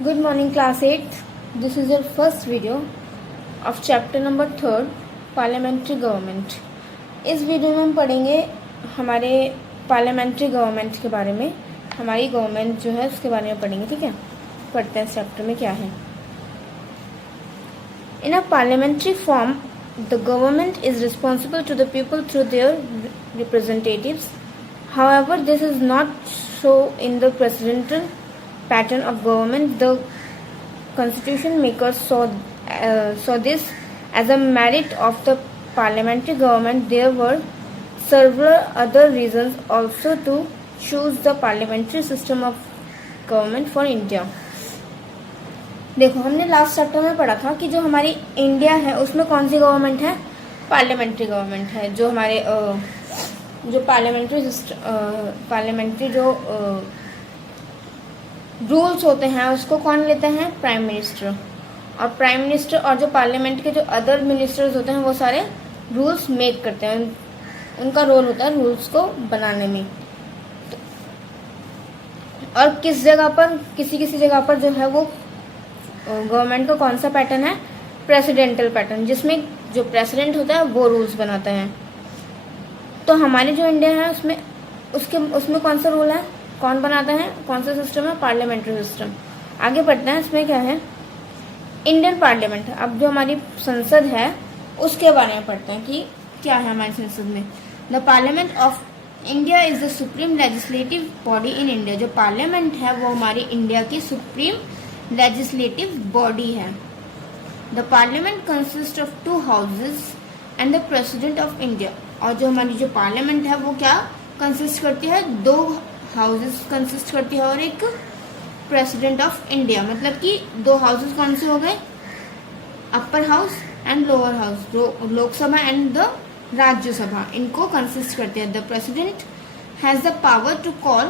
Good morning, class 8th. This is your first video of chapter number 3, parliamentary government. इस video में हम पढ़ेंगे हमारे पार्लियामेंट्री गवर्नमेंट के बारे में, हमारी गवर्नमेंट जो है उसके बारे में पढ़ेंगे। ठीक है, पढ़ते हैं इस चैप्टर में क्या है। In a parliamentary form the government is responsible to the people through their representatives. However, this is not so in the presidential pattern of government. The constitution makers saw this as a merit of the parliamentary government. There were several other reasons also to choose the parliamentary system of government for India. देखो, हमने last chapter में पढ़ा था कि जो हमारी India है उसमें कौन सी गवर्नमेंट है, पार्लियामेंट्री गवर्नमेंट है। जो हमारे जो पार्लियामेंट्री जो रूल्स होते हैं उसको कौन लेते हैं, प्राइम मिनिस्टर। और प्राइम मिनिस्टर और जो पार्लियामेंट के जो अदर मिनिस्टर्स होते हैं वो सारे रूल्स मेक करते हैं, उनका रोल होता है रूल्स को बनाने में। और किस जगह पर, किसी जगह पर जो है वो गवर्नमेंट का कौन सा पैटर्न है, प्रेसिडेंटल पैटर्न, जिसमें जो प्रेसिडेंट होता है वो रूल्स बनाता है। तो हमारी जो इंडिया है उसमें कौन सा रूल है, कौन बनाता है, कौन सा सिस्टम है, पार्लियामेंट्री सिस्टम। आगे बढ़ते हैं, इसमें क्या है, इंडियन पार्लियामेंट। अब जो हमारी संसद है उसके बारे में पढ़ते हैं कि क्या है हमारी संसद में। The parliament of India is the supreme legislative body in India. जो पार्लियामेंट है वो हमारी इंडिया की सुप्रीम लेजिस्लेटिव बॉडी है। The parliament consist of 2 houses and the president of India. और जो हमारी जो पार्लियामेंट है वो क्या कंसिस्ट करती है, 2 हाउसेस कंसिस्ट करती है और एक प्रेसिडेंट ऑफ इंडिया। मतलब कि 2 हाउसेस कौन से हो गए, upper house and lower house, Lok Sabha and the Rajya Sabha, इनको कंसिस्ट करते हैं। The president has the power to call,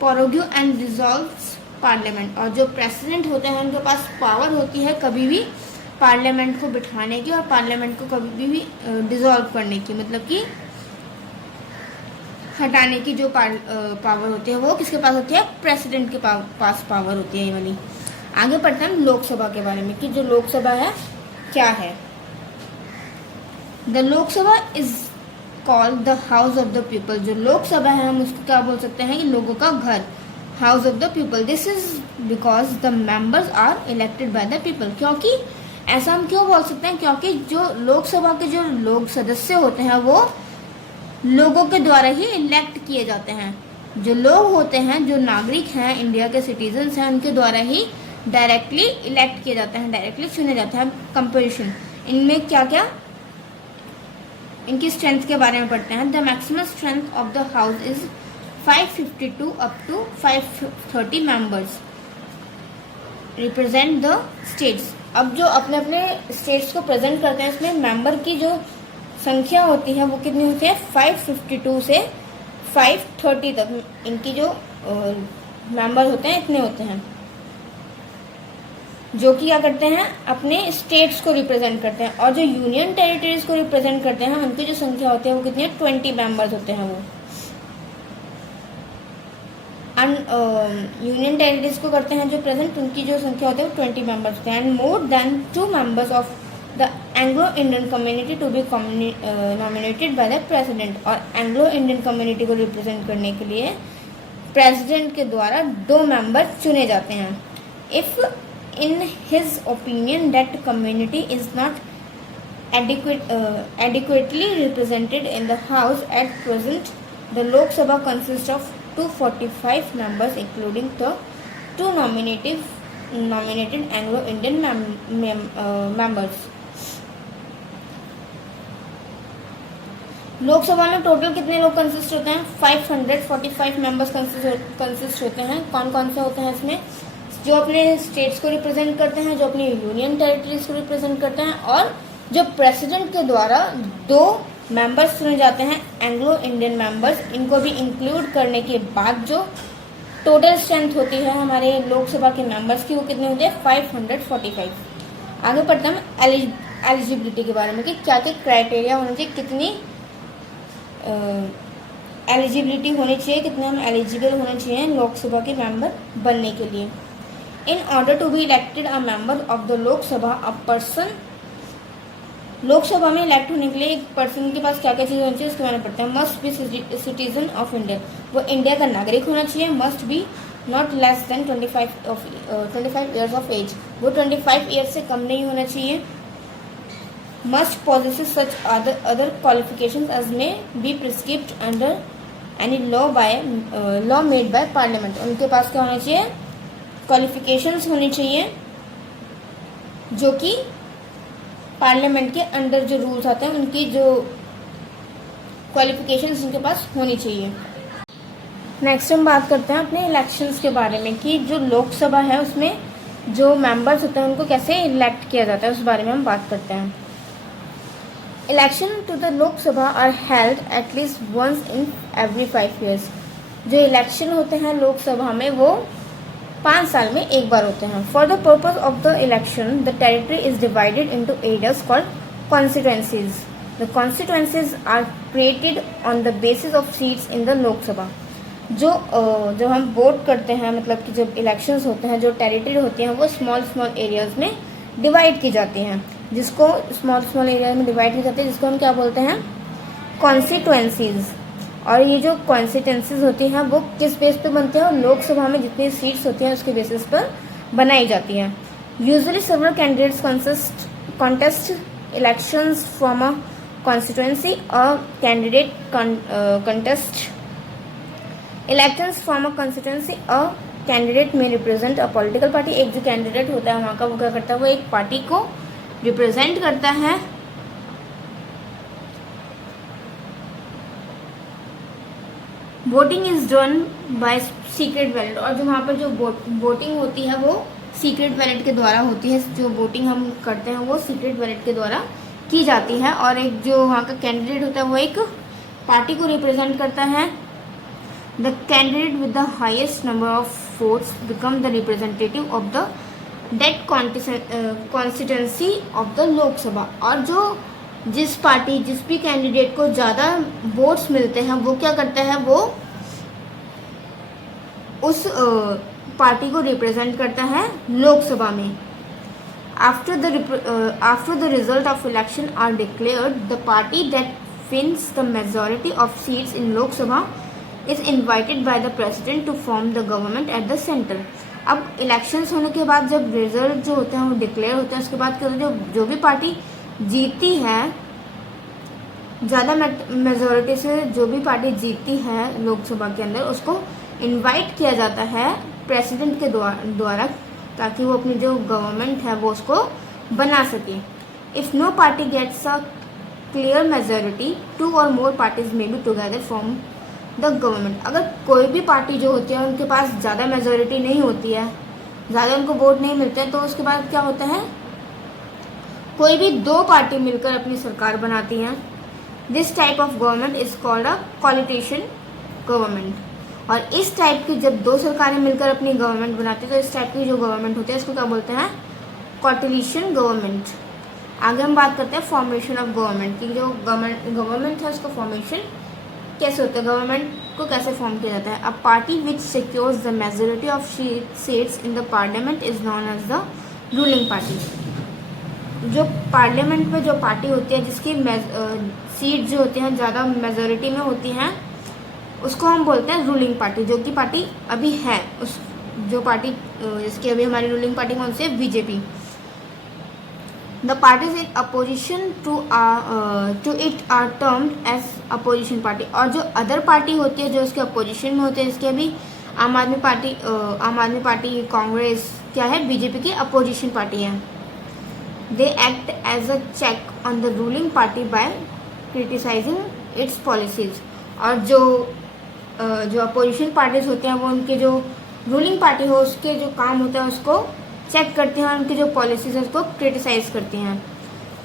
prorogue and dissolve parliament. और जो प्रेसिडेंट होते हैं उनके पास पावर होती है कभी भी पार्लियामेंट को बिठाने की और पार्लियामेंट को कभी भी डिसॉल्व करने की, मतलब कि हटाने की जो पावर होती है वो किसके पास होती है, प्रेसिडेंट के पास पावर होती है ये वाली। आगे पढ़ते हैं लोकसभा के बारे में कि जो लोकसभा है क्या है। The Lok Sabha is called the house of the people. जो लोकसभा है हम उसको क्या बोल सकते हैं कि लोगों का घर, house of the people. This is because the members are elected by the people. क्योंकि ऐसा हम क्यों बोल सकते हैं, क्योंकि जो लोकसभा के जो लोग सदस्य होते हैं वो लोगों के द्वारा ही इलेक्ट किए जाते हैं। जो लोग होते हैं, जो नागरिक हैं, इंडिया के सिटीजन्स हैं, उनके द्वारा ही डायरेक्टली इलेक्ट किए जाते हैं, डायरेक्टली चुने जाते हैं। कंपेरिजन इनमें क्या क्या, इनकी स्ट्रेंथ के बारे में पढ़ते हैं। The maximum strength of the house is 552 up to 530 members represent the states. अब जो अपने अपने स्टेट्स को प्रेजेंट करते हैं इसमें मेंबर की जो संख्या होती है वो कितनी होती है, 552 से 530 तक इनकी जो मेंबर होते हैं इतने होते हैं, जो कि क्या करते हैं, अपने स्टेट्स को रिप्रेजेंट करते हैं। और जो यूनियन टेरिटरीज को रिप्रेजेंट करते हैं उनकी जो संख्या होती है वो कितनी है, 20 मेंबर्स होते हैं वो। यूनियन टेरिटरीज को करते हैं जो प्रेजेंट, उनकी जो संख्या होती है वो 20 मेंबर्स होते हैं। And more than 2 members of the Anglo Indian community to be nominated by the president. और एंग्लो इंडियन कम्युनिटी को रिप्रेजेंट करने के लिए प्रेसिडेंट के द्वारा 2 मेंबर चुने जाते हैं। If in his opinion that community is not adequately represented in the house at present, the Lok Sabha consists of 245 members including the 2 nominated Anglo-Indian members. Lok Sabha में टोटल कितने लोग कंसिस्ट होते हैं, 545 मेंबर्स कंसिस्ट होते हैं। कौन कौन से होते हैं इसमें, जो अपने स्टेट्स को रिप्रेजेंट करते हैं, जो अपनी यूनियन टेरिटरीज को रिप्रेजेंट करते हैं, और जो प्रेसिडेंट के द्वारा 2 मेंबर्स चुने जाते हैं एंग्लो इंडियन मेंबर्स। इनको भी इंक्लूड करने के बाद जो टोटल स्ट्रेंथ होती है हमारे लोकसभा के मेंबर्स की वो कितनी होती है, 545। आगे पढ़ते हैं एलिजिबिलिटी के बारे में कि क्या क्या क्राइटेरिया होना चाहिए, कितनी एलिजिबिलिटी होनी चाहिए, कितने हम एलिजिबल होने चाहिए लोकसभा के मेंबर बनने के लिए। In order to be elected a member of the Lok Sabha, a person, Lok Sabha में इलेक्ट होने के लिए एक पर्सन के पास क्या क्या चीज़ होनी चाहिए उसके बारे में पढ़ते हैं। Must be citizen of India, वो इंडिया का नागरिक होना चाहिए। Must be not less than 25 years of age, वो 25 ईयर्स से कम नहीं होना चाहिए। Must possess such other qualifications as may be prescribed under any law made by parliament, उनके पास क्या होना चाहिए, क्वालिफिकेशंस होनी चाहिए जो कि पार्लियामेंट के अंडर जो रूल्स आते हैं उनकी जो क्वालिफिकेशंस उनके पास होनी चाहिए। नेक्स्ट हम बात करते हैं अपने इलेक्शंस के बारे में कि जो लोकसभा है उसमें जो मेंबर्स होते हैं उनको कैसे इलेक्ट किया जाता है, उस बारे में हम बात करते हैं। Election to the Lok Sabha are held at least once in every 5 years, जो इलेक्शन होते हैं लोकसभा में वो 5 साल में एक बार होते हैं। For the purpose of the election the territory is divided into areas called constituencies. The constituencies are created on the basis of seats in the Lok Sabha. जो हम वोट करते हैं, मतलब कि जब इलेक्शंस होते हैं, जो टेरिटरी होती हैं वो स्मॉल एरियाज में डिवाइड की जाती हैं, जिसको स्मॉल एरिया में डिवाइड की जाती है, जिसको हम क्या बोलते हैं, कॉन्स्टिट्यूएंसीज। और ये जो कॉन्स्टिट्यूएंसीज होती हैं वो किस बेस पे बनते हैं, लोकसभा में जितनी सीट्स होती हैं उसके बेसिस पर बनाई जाती हैं। Usually several candidates contest elections from a constituency, a candidate contest elections from a constituency, a candidate may represent a political party। एक जो कैंडिडेट होता है वहाँ का वो क्या करता है, वो एक पार्टी को रिप्रेजेंट करता है। Voting is done by secret ballot, और जो वहाँ पर जो वोटिंग होती है वो सीक्रेट बैलेट के द्वारा होती है। जो वोटिंग हम करते हैं वो सीक्रेट बैलेट के द्वारा की जाती है। और एक जो वहाँ का कैंडिडेट होता है वो एक पार्टी को रिप्रेजेंट करता है। The candidate with the highest number of votes become the representative of the that constituency of the लोक सभा। और जिस भी कैंडिडेट को ज़्यादा वोट्स मिलते हैं वो क्या करता है, वो उस पार्टी को रिप्रेजेंट करता है लोकसभा में। After the result of election are declared, the party that wins the majority of seats in Lok Sabha is invited by the president to form the government at the center। अब elections होने के बाद जब result जो होते हैं वो declare होते हैं, उसके बाद क्या होता है, जो भी पार्टी जीतती है, ज़्यादा मेजोरिटी से जो भी पार्टी जीतती है लोकसभा के अंदर, उसको इनवाइट किया जाता है प्रेसिडेंट के द्वारा, ताकि वो अपनी जो गवर्नमेंट है वो उसको बना सके। If no party gets a clear majority, 2 or more parties may be together form the government. अगर कोई भी पार्टी जो होती है उनके पास ज़्यादा मेजोरिटी नहीं होती है, ज़्यादा उनको वोट नहीं मिलते हैं, तो उसके बाद क्या होता है, कोई भी 2 पार्टी मिलकर अपनी सरकार बनाती हैं। This type of government is called a coalition government. और इस टाइप की जब 2 सरकारें मिलकर अपनी गवर्नमेंट बनाती है तो इस टाइप की जो गवर्नमेंट होती है इसको क्या बोलते हैं, कोलिशन गवर्नमेंट। आगे हम बात करते हैं फॉर्मेशन ऑफ गवर्नमेंट की। जो गवर्नमेंट है उसका फॉर्मेशन कैसे होता है, गवर्नमेंट को कैसे फॉर्म किया जाता है। A party which secures the majority of seats in the parliament is known as the ruling party. जो पार्लियामेंट में जो पार्टी होती है जिसकी सीट जो होती हैं ज़्यादा मेजोरिटी में होती हैं, उसको हम बोलते हैं रूलिंग पार्टी। जो कि पार्टी अभी है, उस जो पार्टी जिसकी अभी हमारी रूलिंग पार्टी कौन सी है, BJP. The parties in opposition to it are termed as opposition party। और जो अदर पार्टी होती है जो उसके अपोजिशन में होते हैं, इसके अभी आम आदमी पार्टी, कांग्रेस क्या है, बीजेपी की अपोजिशन पार्टी है। They act as a check on the ruling party by criticizing its policies. और जो अपोजिशन पार्टीज होते हैं वो उनके जो रूलिंग पार्टी हो उसके जो काम होता है उसको चेक करते हैं और उनकी जो पॉलिसीज है उसको क्रिटिसाइज करती हैं।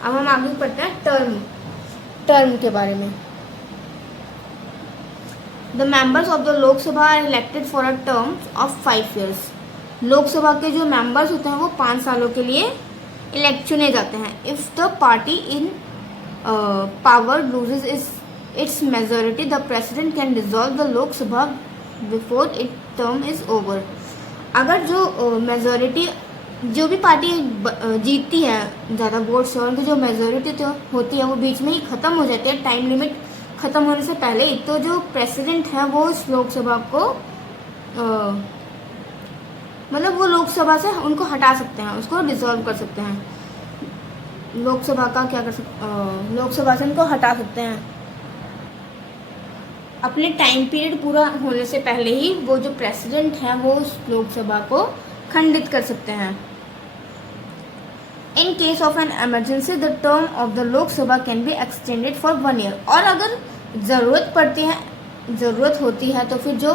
अब हम आगे पढ़ते हैं टर्म के बारे में। The members of the Lok Sabha are elected for a term of 5 years। Lok Sabha के जो मेंबर्स होते हैं वो 5 सालों के लिए चुने जाते हैं। If the party in power loses it's majority, the president can dissolve the Lok Sabha before it term is over. अगर जो मेजोरिटी जो भी पार्टी जीतती है ज़्यादा वोट से, और जो मेजोरिटी तो होती है वो बीच में ही ख़त्म हो जाती है, टाइम लिमिट ख़त्म होने से पहले ही, तो जो प्रेसिडेंट है वो इस लोकसभा को मतलब वो लोकसभा से उनको हटा सकते हैं, उसको डिसॉल्व कर सकते हैं, लोकसभा का क्या कर सकते, लोकसभा से उनको हटा सकते हैं। अपने टाइम पीरियड पूरा होने से पहले ही वो जो प्रेसिडेंट है वो उस लोकसभा को खंडित कर सकते हैं। In case of an emergency the term of the Lok Sabha can be extended for 1 year. और अगर ज़रूरत होती है तो फिर जो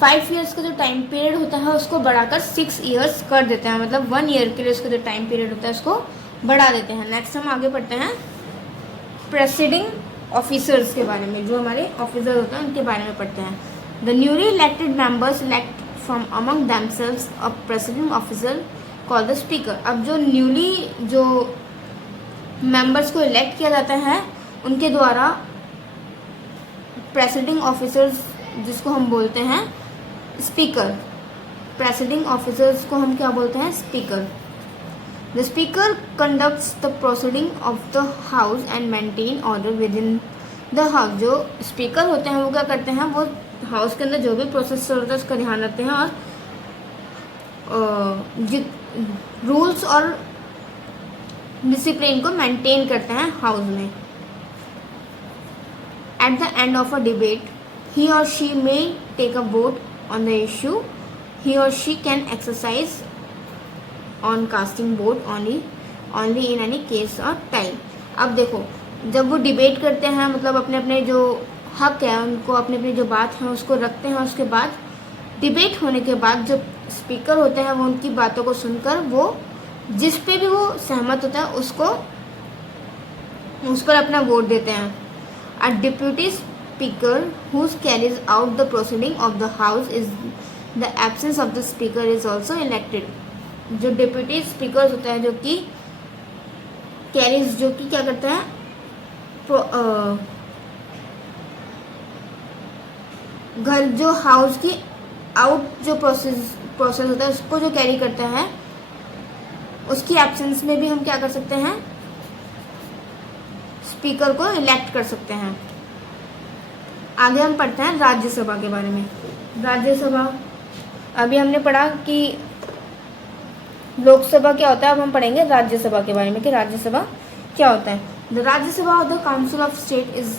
5 ईयर्स का जो टाइम पीरियड होता है उसको बढ़ाकर 6 ईयर्स कर देते हैं, मतलब 1 ईयर के लिए उसका जो टाइम पीरियड होता है उसको बढ़ा देते हैं। नेक्स्ट हम आगे पढ़ते हैं प्रेसिडिंग ऑफिसर्स के बारे में, जो हमारे ऑफिसर होते हैं उनके बारे में पढ़ते हैं। The newly elected members elect from among themselves a presiding officer called the speaker. अब जो न्यूली जो मेंबर्स को इलेक्ट किया जाता है उनके द्वारा प्रेसिडिंग ऑफिसर्स, जिसको हम बोलते हैं स्पीकर, प्रेसिडिंग ऑफिसर्स को हम क्या बोलते हैं, speaker. The speaker conducts the proceeding of the house and maintain order with in the house. जो स्पीकर होते हैं वो क्या करते हैं, वो हाउस के अंदर जो भी प्रोसेस होता है उसका ध्यान रखते हैं और रूल्स और डिसिप्लिन को मेंटेन करते हैं हाउस में। At the end of a debate he or she may take a vote on the issue. He or she can exercise on casting vote only in any case or time. अब देखो, जब वो debate करते हैं मतलब अपने अपने जो हक है उनको, अपने अपनी जो बात है उसको रखते हैं, उसके बाद डिबेट होने के बाद जो स्पीकर होते हैं वो उनकी बातों को सुनकर वो जिस पे भी वो सहमत होता है उसको उस पर अपना वोट देते हैं। अ deputy speaker who carries out the proceeding of the house is the absence of the speaker is also elected। जो डिप्यूटी स्पीकर होता है जो कि कैरीज, जो कि क्या करता है घर जो हाउस की आउट जो प्रोसेस होता है उसको जो कैरी करता है, उसकी एब्सेंस में भी हम क्या कर सकते हैं, स्पीकर को इलेक्ट कर सकते हैं। आगे हम पढ़ते हैं राज्यसभा के बारे में। राज्यसभा अभी हमने पढ़ा कि लोकसभा क्या होता है, अब हम पढ़ेंगे राज्यसभा के बारे में कि राज्यसभा क्या होता है। The Rajya Sabha of the council of state is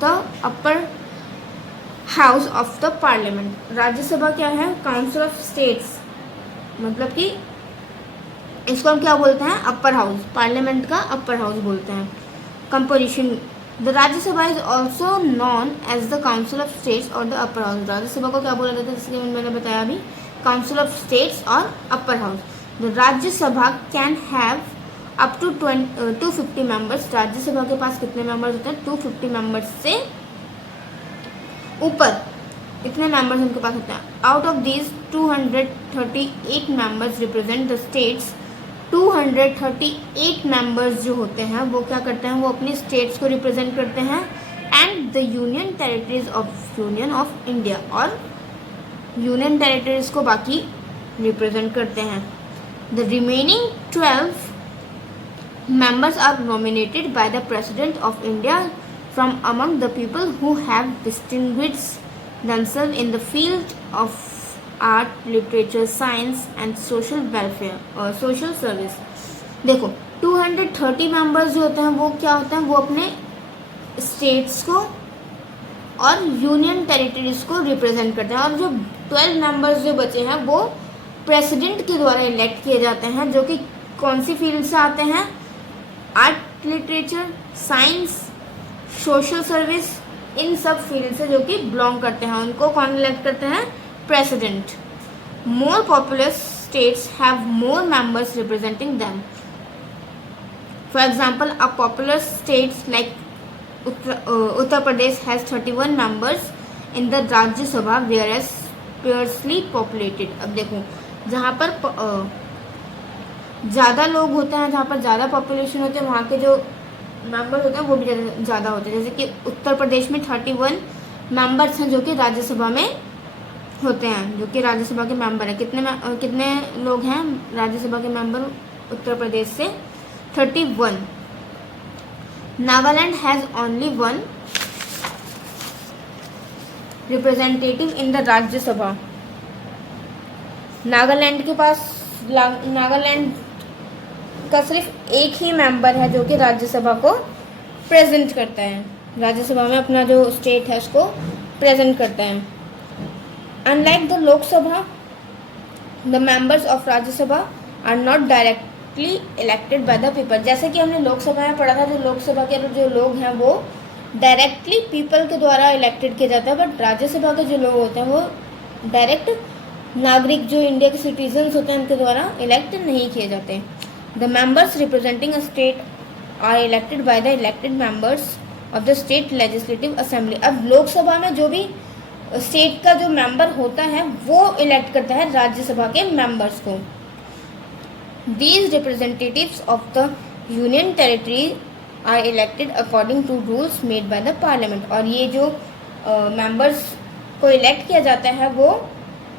the upper house of the parliament. Rajya Sabha क्या है, काउंसिल ऑफ स्टेट्स, मतलब कि इसको हम क्या बोलते हैं, अपर हाउस, पार्लियामेंट का अपर हाउस बोलते हैं। Composition, the Rajya Sabha is also known as the council of states और द अपर हाउस। राज्यसभा को क्या बोला जाता है, जैसे मैंने बताया अभी, काउंसिल ऑफ स्टेट्स और upper house. The Rajya Sabha can have up to 250 members. Rajya Sabha के पास कितने मेंबर्स होते हैं, 250 मेंबर्स से ऊपर इतने मेंबर्स उनके पास होते हैं। Out of these 238 members represent the states. 238 members जो होते हैं वो क्या करते हैं, वो अपनी स्टेट्स को रिप्रेजेंट करते हैं and the union territories of union of India, और यूनियन टेरिटरीज को बाकी रिप्रेजेंट करते हैं। The remaining 12 members are nominated by the President of India from among the people who have distinguished themselves in the field of art, literature, science and social welfare और social service। देखो 230 members जो होते हैं वो क्या होते हैं, वो अपने स्टेट्स को और यूनियन टेरिटरीज को रिप्रेजेंट करते हैं, और जो 12 मेंबर्स जो बचे हैं वो प्रेसिडेंट के द्वारा इलेक्ट किए जाते हैं, जो कि कौन सी फील्ड से आते हैं, art, literature, science, social service, इन सब फील्ड से जो कि बिलोंग करते हैं, उनको कौन इलेक्ट करते हैं, president. More popular states have more members representing them. For example a popular states like Uttar Pradesh has 31 members in the Rajya Sabha whereas sparsely populated. अब देखो जहाँ पर ज़्यादा लोग होते हैं, जहाँ पर ज़्यादा पॉपुलेशन होते हैं, वहाँ के जो मेंबर होते हैं वो भी ज़्यादा होते हैं। जैसे कि उत्तर प्रदेश में 31 मेंबर्स हैं जो कि राज्यसभा में होते हैं जो कि राज्यसभा के मेंबर हैं। कितने लोग हैं राज्यसभा के मेंबर उत्तर प्रदेश से? 31। Nagaland has only 1 representative in the Rajya Sabha. Nagaland के पास नागालैंड का सिर्फ एक ही मेंबर है जो कि राज्यसभा को प्रेजेंट करता है, राज्यसभा में अपना जो स्टेट है उसको प्रेजेंट करता है। Unlike the Lok Sabha, the members of Rajya Sabha are not directly elected by the people. जैसे कि हमने लोकसभा में पढ़ा था, जो लोकसभा के जो लोग हैं वो डायरेक्टली पीपल के द्वारा इलेक्टेड किया जाता है, बट राज्यसभा के जो लोग होते हैं वो डायरेक्ट नागरिक जो इंडिया के सिटीजन्स होते हैं उनके द्वारा इलेक्ट नहीं किए जाते। The members representing a state are elected by the elected members of the state legislative assembly. अब लोकसभा में जो भी स्टेट का जो मेंबर होता है वो इलेक्ट करता है राज्यसभा के मेंबर्स को। These representatives of the union territory are elected according to rules made by the parliament. और ये जो मेंबर्स को इलेक्ट किया जाता है वो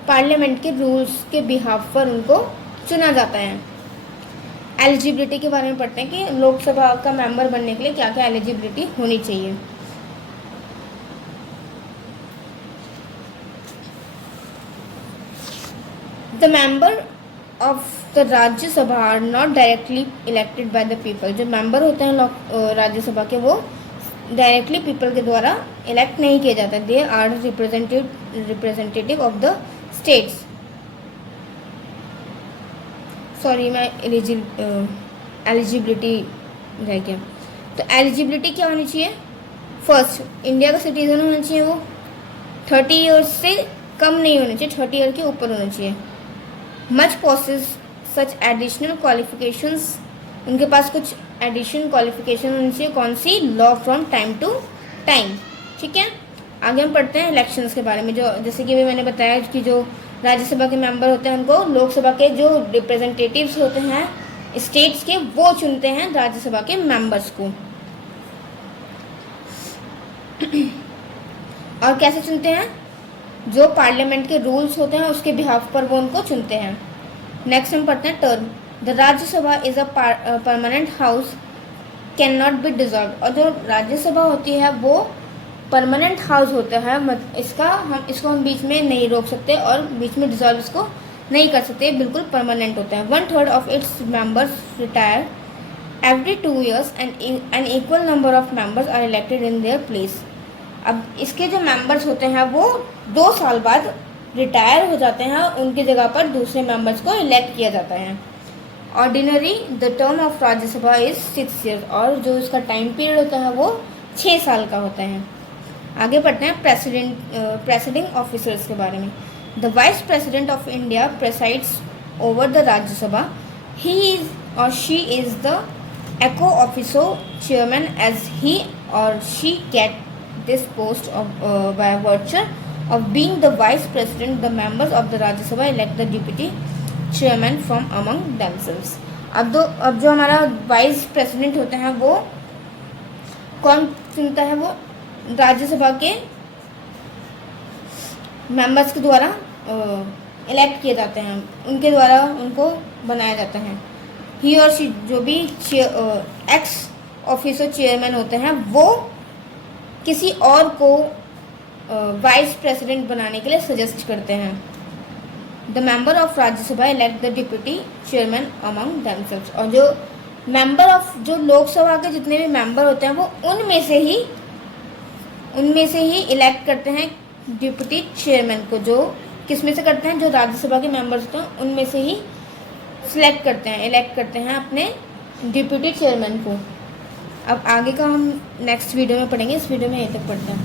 पार्लियामेंट के रूल्स के बिहाफ पर उनको चुना जाता है। एलिजिबिलिटी के बारे में पढ़ते हैं कि लोकसभा का मेंबर बनने के लिए क्या क्या एलिजिबिलिटी होनी चाहिए। The member of the Rajya Sabha are not directly elected by the people. जो मेंबर होते हैं राज्यसभा के वो डायरेक्टली पीपल के द्वारा इलेक्ट नहीं किए जाते। They are representative of the states. Sorry, मैं एलिजिबिलिटी रह गया। तो एलिजिबिलिटी क्या होनी चाहिए? फर्स्ट, इंडिया का सिटीजन होना चाहिए, वो 30 ईयर्स से कम नहीं होना चाहिए, 30 ईयर के ऊपर होना चाहिए। Much possess such additional qualifications, उनके पास कुछ एडिशनल क्वालिफिकेशन होनी चाहिए। कौन सी? Law from time to time. ठीक है, आगे हम पढ़ते हैं इलेक्शंस के बारे में। जो जैसे कि मैंने बताया कि जो राज्यसभा के मेंबर होते हैं उनको लोकसभा के जो रिप्रेजेंटेटिव्स होते हैं स्टेट्स के वो चुनते हैं राज्यसभा के मेंबर्स को। और कैसे चुनते हैं? जो पार्लियामेंट के रूल्स होते हैं उसके बिहाफ पर वो उनको चुनते हैं। नेक्स्ट हम पढ़ते हैं term. The Rajya Sabha is a permanent house can not be dissolve. और जो राज्यसभा होती है वो परमानेंट हाउस होता है, इसको हम बीच में नहीं रोक सकते और बीच में डिसॉल्व इसको नहीं कर सकते, बिल्कुल परमानेंट होता है। 1/3 of its members retire every 2 years and an equal number of members are elected in their place. अब इसके जो मेंबर्स होते हैं वो 2 साल बाद रिटायर हो जाते हैं, उनकी जगह पर दूसरे मेंबर्स को इलेक्ट किया जाता है। Ordinary the term of Rajya Sabha is 6 years और जो इसका टाइम पीरियड होता है वो 6 साल का होता है। आगे पढ़ते हैं प्रेसिडिंग ऑफिसर्स के बारे में। The vice president of India presides over the Rajya Sabha. He is or she is the ex officio chairman as he or she gets this post by वर्चर of being the vice president. The members of the Rajya Sabha elect the deputy chairman from among themselves. अब जो हमारा vice president होते हैं वो कौन चुनता है? वो राज्यसभा के मेंबर्स के द्वारा इलेक्ट किए जाते हैं, उनके द्वारा उनको बनाया जाता है। ही और शी जो भी एक्स ऑफिसर चेयरमैन होते हैं वो किसी और को वाइस प्रेसिडेंट बनाने के लिए सजेस्ट करते हैं। The member of Rajya Sabha elect the deputy chairman among themselves. और जो मेंबर ऑफ जो लोकसभा के जितने भी मेंबर होते हैं वो उनमें से ही इलेक्ट करते हैं डिप्यूटी चेयरमैन को। जो किस में से करते हैं? जो राज्यसभा के मेंबर्स होते हैं उनमें से ही इलेक्ट करते हैं अपने डिप्यूटी चेयरमैन को। अब आगे का हम नेक्स्ट वीडियो में पढ़ेंगे। इस वीडियो में यहीं तक पढ़ते हैं।